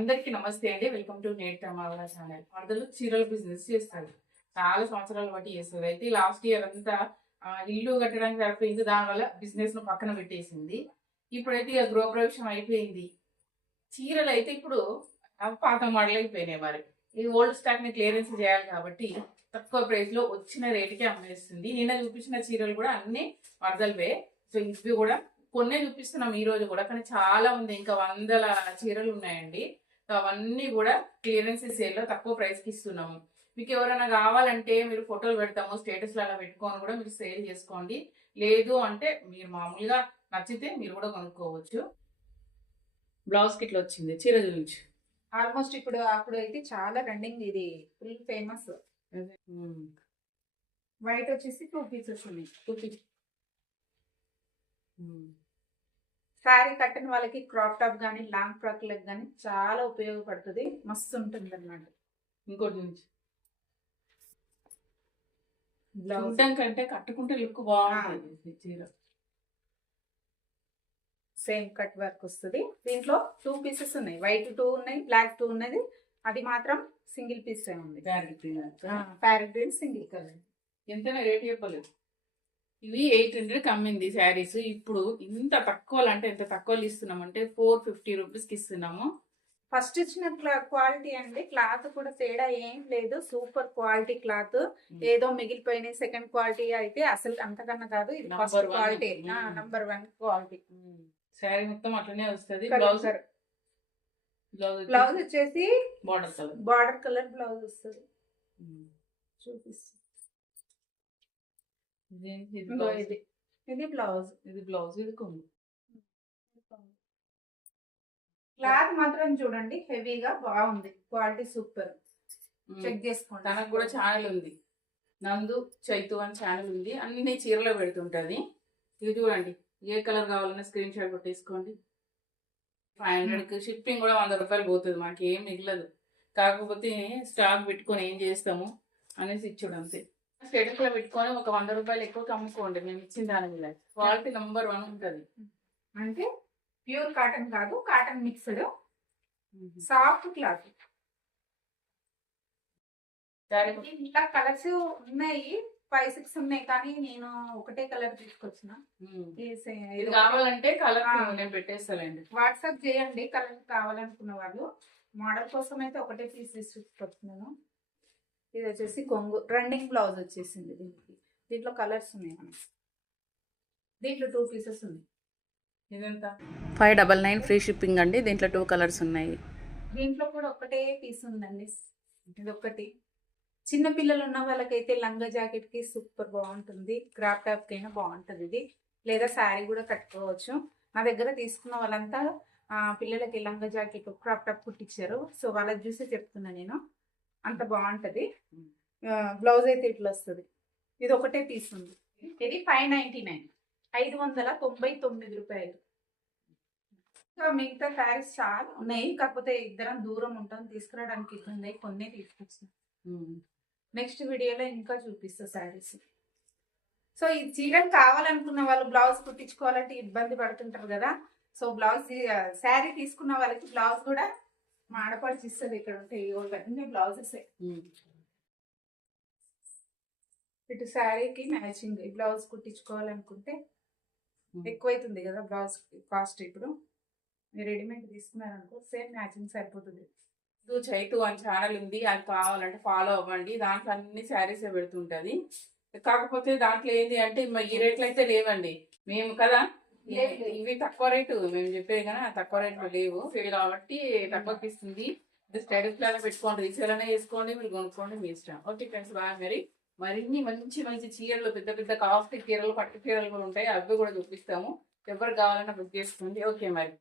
అందరికీ నమస్తే అండి. వెల్కమ్ టు నేట్ తమావా ఛానల్ మరదలు చీరల బిజినెస్ చేస్తారు. చాలా సంవత్సరాలు బట్టి చేస్తుంది అయితే లాస్ట్ ఇయర్ అంతా ఇల్లు కట్టడానికి సరిపోయింది. దానివల్ల బిజినెస్ను పక్కన పెట్టేసింది. ఇప్పుడైతే ఇక గృహప్రవేశం అయిపోయింది. చీరలు అయితే ఇప్పుడు పాత మోడల్ అయిపోయినాయి మరి. ఈ ఓల్డ్ స్టాక్ని క్లియరెన్స్ చేయాలి కాబట్టి తక్కువ ప్రైస్లో వచ్చిన రేటుకే అమ్మేస్తుంది. నిన్న చూపించిన చీరలు కూడా అన్ని వరదలవే సో ఇవి కూడా కొన్నే చూపిస్తున్నాం ఈ రోజు కూడా. కానీ చాలా ఉంది ఇంకా వందల చీరలు ఉన్నాయండి. అవన్నీ కూడా క్లియరెన్స్ సేల్లో తక్కువ ప్రైస్కి ఇస్తున్నాము. మీకు ఎవరైనా కావాలంటే మీరు ఫోటోలు పెడతాము స్టేటస్ అలా పెట్టుకొని కూడా మీరు సేల్ చేసుకోండి. లేదు అంటే మీరు మామూలుగా నచ్చితే మీరు కూడా కొనుక్కోవచ్చు. బ్లౌజ్ కిట్ వచ్చింది చీర చూపించు. ఆల్మోస్ట్ ఇప్పుడు అప్పుడు అయితే చాలా రన్నింగ్ ఇది. Full famous. వైట్ వచ్చేసి టూ పీసెస్ ఉన్నాయి చూపించు ఉమ్. శారీ కట్టిన వాళ్ళకి క్రాప్ టాప్ కానీ లాంగ్ ఫ్రాక్లకు కానీ చాలా ఉపయోగపడుతుంది. మస్తు ఉంటుంది అన్నమాట ఇంకోటి బ్లౌజ్. చూడటం కంటే కట్టుకుంటే లుక్ బాగుంటుంది చీర. సేమ్ కట్ వర్క్ వస్తుంది. దీంట్లో టూ పీసెస్ ఉన్నాయి. వైట్ టూ ఉన్నాయి బ్లాక్ టూ ఉన్నది. అది మాత్రం సింగిల్ పీస్ ఉంది. Parrot green single colour. ఎంతైనా రేట్ చెప్పలేదు. ఇవి ఎయిట్ హండ్రెడ్ కమ్మింది శారీస్. ఇప్పుడు ఇంత తక్కువ అంటే ఎంత తక్కువ ఇస్తున్నాం అంటే ఫోర్ ఫిఫ్టీ రూపీస్కి ఇస్తున్నాము. ఫస్ట్ ఇచ్చిన క్వాలిటీ అండి. క్లాత్ కూడా తేడా ఏం లేదు. Super quality cloth. ఏదో మిగిలిపోయిన సెకండ్ క్వాలిటీ అయితే అసలు అంతకన్నా కాదు. ఇది first. Quality. Number one quality. Sari మొత్తం అట్లనే వస్తుంది. బ్లౌజ్? బ్లౌజ్ వచ్చేసి border colour. Border colour blouse వస్తుంది. చూపిస్తుంది ఇది ఇది బ్లౌజ్ ఇది బ్లౌజ్ ఇది కొంగు క్లాత్ మాత్రం చూడండి హెవీగా బాగుంది. క్వాలిటీ సూపర్ చెక్ చేసుకోండి. తనకు కూడా ఛానల్ ఉంది. నందు చైతు అని ఛానల్ ఉంది. అన్ని చీరలో పెడుతుంటది. ఇది చూడండి. ఏ కలర్ కావాలన్నా స్క్రీన్ షాట్ కొట్టేసుకోండి. ఫైవ్ హండ్రెడ్కి షిప్పింగ్ కూడా వంద రూపాయలు పోతుంది. మాకు ఏం మిగలదు. కాకపోతే స్టాక్ పెట్టుకొని ఏం చేస్తాము అనేసి ఇచ్చుడు అంతే. స్టేటస్లో పెట్టుకొని ఒక వంద రూపాయలు ఎక్కువ అమ్ముకోండి మేము ఇచ్చిన దాని మీద క్వాలిటీ నంబర్ వన్ ఉంటుంది. అంటే ప్యూర్ కాటన్ కాదు కాటన్ మిక్స్డ్. Soft cloth. ఇంకా కలర్స్ ఉన్నాయి. ఫైవ్ సిక్స్ ఉన్నాయి. కానీ నేను ఒకటే కలర్ తీసుకొచ్చిన. ఇది కావాలంటే కలర్. నేను పెట్టేస్తానండి వాట్సాప్ చేయండి. కలర్ కావాలనుకున్న వాళ్ళు. మోడల్ కోసం అయితే ఒకటే పీస్ తీసుకొచ్చున్నాను ఇది వచ్చేసి కొంగు రన్నింగ్ బ్లౌజ్ వచ్చేసింది దీనికి. దీంట్లో కలర్స్ ఉన్నాయి మనకి. దీంట్లో టూ పీసెస్ ఉన్నాయి. ఇదంతా? Five double nine free shipping అండి. దీంట్లో టూ కలర్స్ ఉన్నాయి. దీంట్లో కూడా ఒకటే పీస్ ఉందండి. ఇది ఒకటి చిన్న పిల్లలు ఉన్న వాళ్ళకైతే లంగా జాకెట్కి సూపర్ బాగుంటుంది. క్రాప్ టాప్కి అయినా బాగుంటుంది ఇది. లేదా శారీ కూడా కట్టుకోవచ్చు. నా దగ్గర తీసుకున్న వాళ్ళంతా పిల్లలకి లంగా జాకెట్ క్రాప్ టాప్ కుట్టించారు సో వాళ్ళకి చూసి చెప్తున్నా నేను. అంత బాగుంటది. బ్లౌజ్ అయితే ఇట్లా వస్తుంది. ఇది ఒకటే పీస్ ఉంది. ఇది ఫైవ్ నైన్టీ నైన్ ఐదు వందల తొంభై తొమ్మిది రూపాయలు. ఇంకా మిగతా శారీస్ చాలా ఉన్నాయి. కాకపోతే ఇద్దరం దూరం ఉంటాం. తీసుకురావడానికి ఇబ్బంది కొన్ని తీసుకొచ్చిన. నెక్స్ట్ వీడియోలో ఇంకా చూపిస్తా శారీస్. సో ఈ చీరలు కావాలనుకున్న వాళ్ళు బ్లౌజ్ కుట్టించుకోవాలంటే ఇబ్బంది పడుతుంటారు కదా. సో బ్లౌజ్ శారీ తీసుకున్న వాళ్ళకి బ్లౌజ్ కూడా మా ఆడపడిచి ఇస్తుంది ఇక్కడ ఉంటాయి ఇవన్నీ బ్లౌజెస్ ఇటు శారీకి మ్యాచింగ్ బ్లౌజ్ కుట్టించుకోవాలనుకుంటే ఎక్కువైతుంది కదా బ్లౌజ్ కాస్ట్ ఇప్పుడు. మీరు రెడీమేడ్ తీసుకున్నారనుకో సేమ్ మ్యాచింగ్ సరిపోతుంది. చైతు చైతు అని ఛానల్ ఉంది అది కావాలంటే ఫాలో అవ్వండి. దాంట్లో అన్ని శారీస్ పెడుతుంటది. కాకపోతే దాంట్లో ఏంటి అంటే ఈ రేట్లు అయితే లేవండి. మేము కదా. ఇవి తక్కువ రేటు. మేము చెప్పేది కానీ తక్కువ రేట్లు లేవు. కాబట్టి తక్కువకి ఇస్తుంది ఇది స్టేటస్ లాగా పెట్టుకోండి. రీసేల్ అనే చేసుకోండి. మీరు కొనుక్కోండి. మీ ఇష్టం. ఓకే ఫ్రెండ్స్ బాగా మరి మరిన్ని మంచి మంచి చీరలు పెద్ద పెద్ద కాస్ట్లీ చీరలు పట్టు చీరలు కూడా ఉంటాయి. అవి కూడా చూపిస్తాము. ఎవరు కావాలన్నా బుక్ చేసుకోండి. ఓకే మరి.